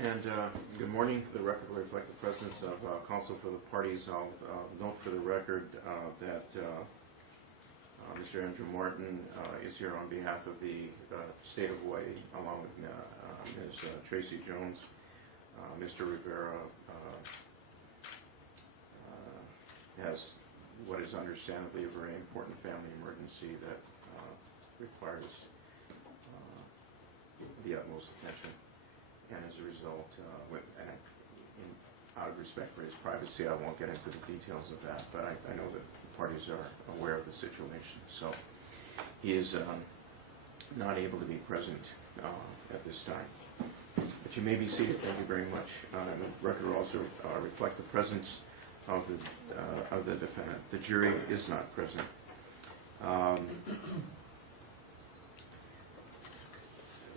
And good morning. The record will reflect the presence of counsel for the parties. I'll note for the record that Mr. Andrew Martin is here on behalf of the state of Hawaii, along with Ms. Tracy Jones. Mr. Rivera has what is understandably a very important family emergency that requires the utmost attention. And as a result, out of respect for his privacy, I won't get into the details of that, but I know that the parties are aware of the situation. So he is not able to be present at this time. But you may be seated. Thank you very much. The record will also reflect the presence of the defendant. The jury is not present.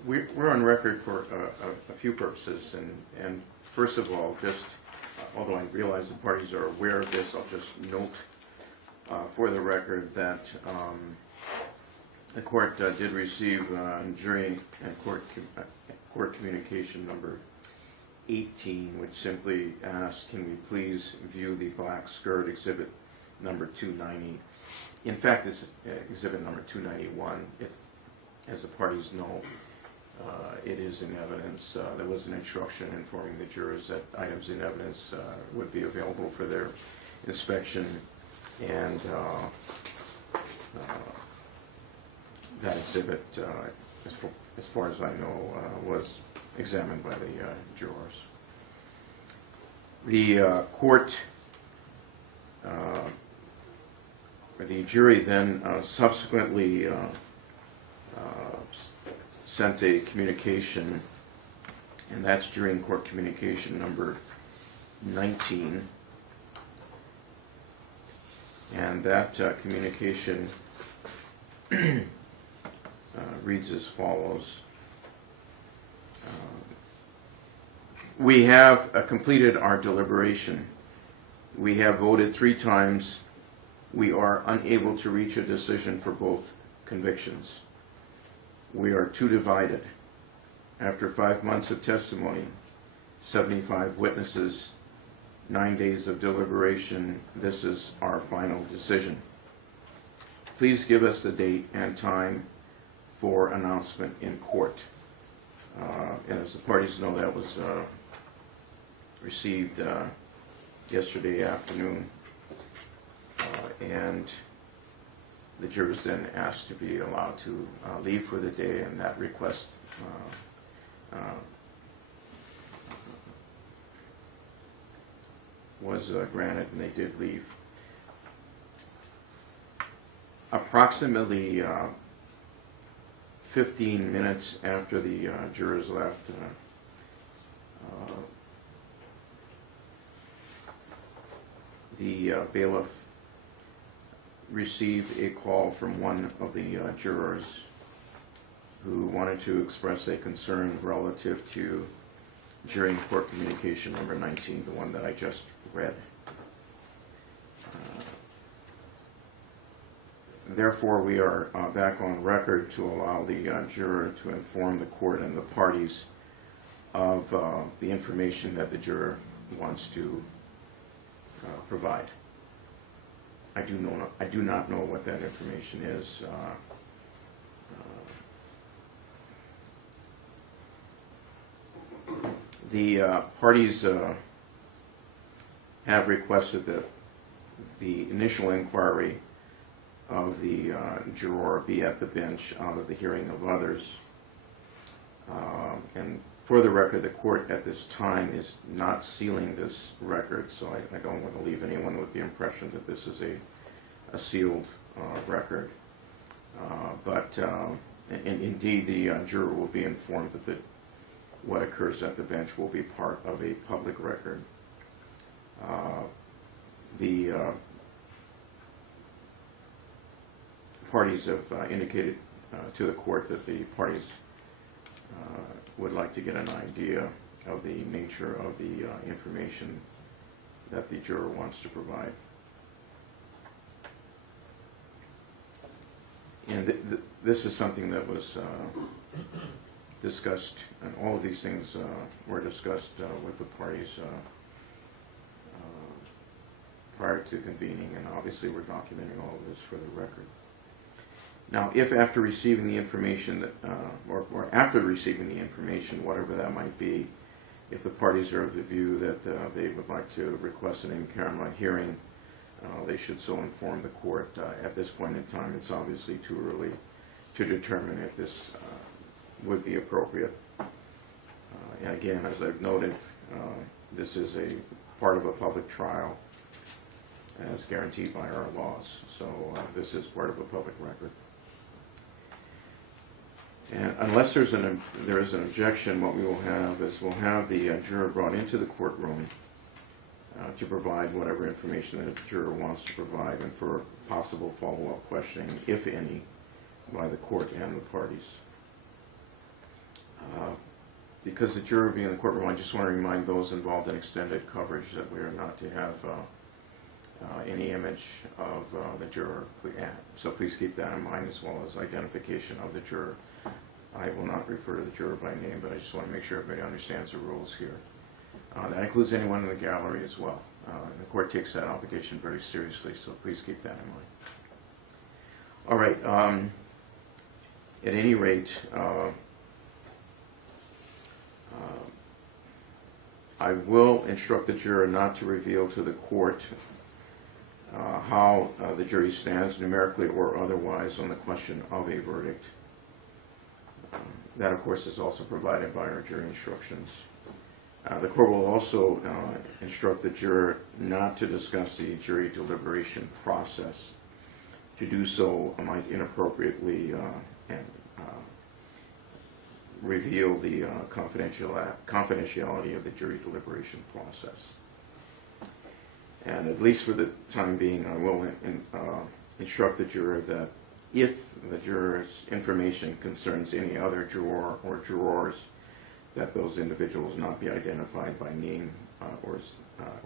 We're on record for a few purposes, and first of all, just although I realize the parties are aware of this, I'll just note for the record that the court did receive jury and court communication number 18, which simply asked, can we please view the black skirt exhibit number 290. In fact, this is exhibit number 291. As the parties know, it is in evidence. There was an instruction informing the jurors that items in evidence would be available for their inspection, and that exhibit, as far as I know, was examined by the jurors. The the jury then subsequently sent a communication, and that's during court communication number 19. And that communication reads as follows. We have completed our deliberation. We have voted 3 times. We are unable to reach a decision for both convictions. We are too divided. After 5 months of testimony, 75 witnesses, 9 days of deliberation, this is our final decision. Please give us the date and time for announcement in court. And as the parties know, that was received yesterday afternoon. And the jurors then asked to be allowed to leave for the day, and that request was granted, and they did leave. Approximately 15 minutes after the jurors left, the bailiff received a call from one of the jurors who wanted to express a concern relative to jury court communication number 19, the one that I just read. Therefore, we are back on record to allow the juror to inform the court and the parties of the information that the juror wants to provide. I do not know what that information is. The parties have requested that the initial inquiry of the juror be at the bench out of the hearing of others. And for the record, the court at this time is not sealing this record, so I don't want to leave anyone with the impression that this is a sealed record. But indeed, the juror will be informed that what occurs at the bench will be part of a public record. The parties have indicated to the court that the parties would like to get an idea of the nature of the information that the juror wants to provide. And this is something that was discussed, and all of these things were discussed with the parties prior to convening, and obviously we're documenting all of this for the record. Now, if after receiving the information, that, or after receiving the information, whatever that might be, if the parties are of the view that they would like to request an in-camera hearing, they should so inform the court. At this point in time, it's obviously too early to determine if this would be appropriate. And again, as I've noted, this is a part of a public trial as guaranteed by our laws. So this is part of a public record. And unless there is an objection, what we will have is we'll have the juror brought into the courtroom to provide whatever information that the juror wants to provide, and for possible follow-up questioning, if any, by the court and the parties. Because the juror being in the courtroom, I just want to remind those involved in extended coverage that we are not to have any image of the juror. So please keep that in mind, as well as identification of the juror. I will not refer to the juror by name, but I just want to make sure everybody understands the rules here. That includes anyone in the gallery as well. The court takes that obligation very seriously, so please keep that in mind. All right. At any rate, I will instruct the juror not to reveal to the court how the jury stands, numerically or otherwise, on the question of a verdict. That, of course, is also provided by our jury instructions. The court will also instruct the juror not to discuss the jury deliberation process. To do so might inappropriately reveal the confidentiality of the jury deliberation process. And at least for the time being, I will instruct the juror that if the juror's information concerns any other juror or jurors, that those individuals not be identified by name or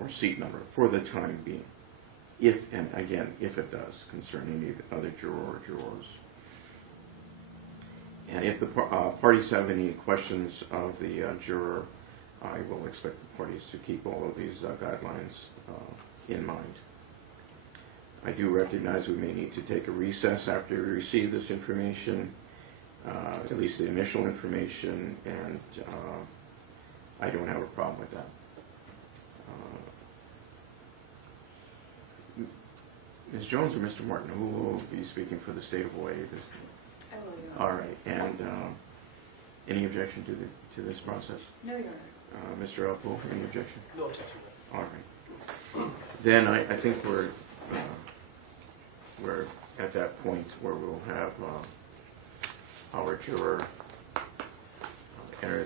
seat number for the time being. If, and again, if it does concern any other juror or jurors. And if the parties have any questions of the juror, I will expect the parties to keep all of these guidelines in mind. I do recognize we may need to take a recess after we receive this information, at least the initial information, and I don't have a problem with that. Ms. Jones or Mr. Martin, who will be speaking for the state of Hawaii? I will, Your All Honor. right, and any objection to this process? No, Your Honor. Mr. Alpo, any objection? No objection. All right. Then I think we're at that point where we'll have our juror enter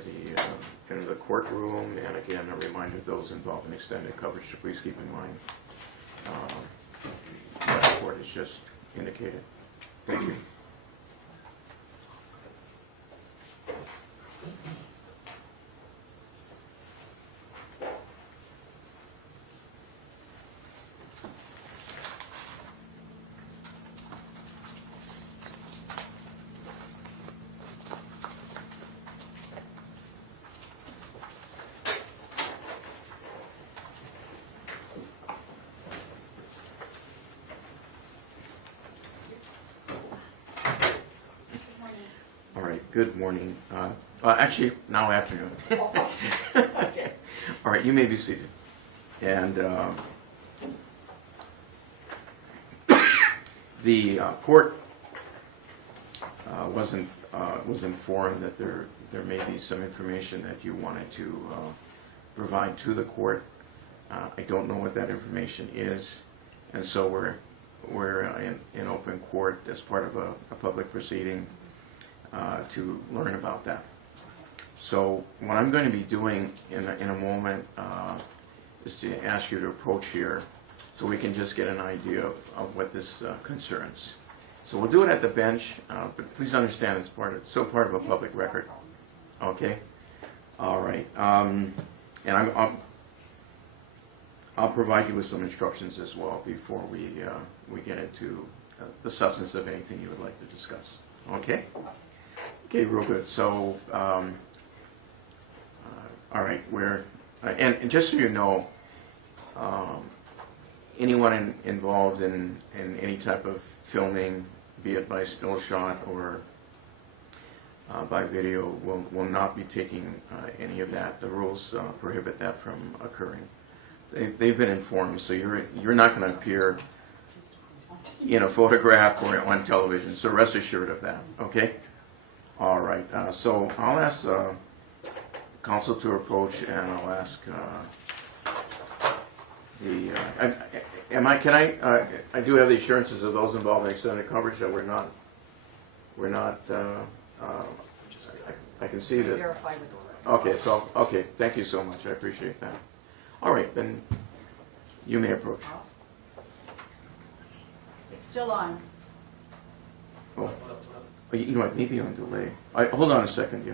the courtroom, and again, a reminder to those involved in extended coverage to please keep in mind what the court has just indicated. Thank you. Good morning. Actually, now afternoon. Okay. All right, you may be seated. And the court was informed that there may be some information that you wanted to provide to the court. I don't know what that information is, and so we're in open court as part of a public proceeding to learn about that. So what I'm going to be doing in a moment is to ask you to approach here so we can just get an idea of what this concerns. So we'll do it at the bench, but please understand it's still part of a public record. Okay? All right. And I'll provide you with some instructions as well before we get into the substance of anything you would like to discuss. Okay? Okay, real good. So, all right, and just so you know, anyone involved in any type of filming, be it by still shot or by video, will not be taking any of that. The rules prohibit that from occurring. They've been informed, so you're not going to appear in a photograph or on television. So rest assured of that. Okay. All right. So I'll ask council to approach, and I'll ask I do have the assurances of those involved in extended coverage that we're not. I can see that. Verify with the Okay, so, okay, thank you so much, I appreciate that. All right, then, you may approach. It's still on. Oh, you know what, maybe on delay. Hold on a second, yeah.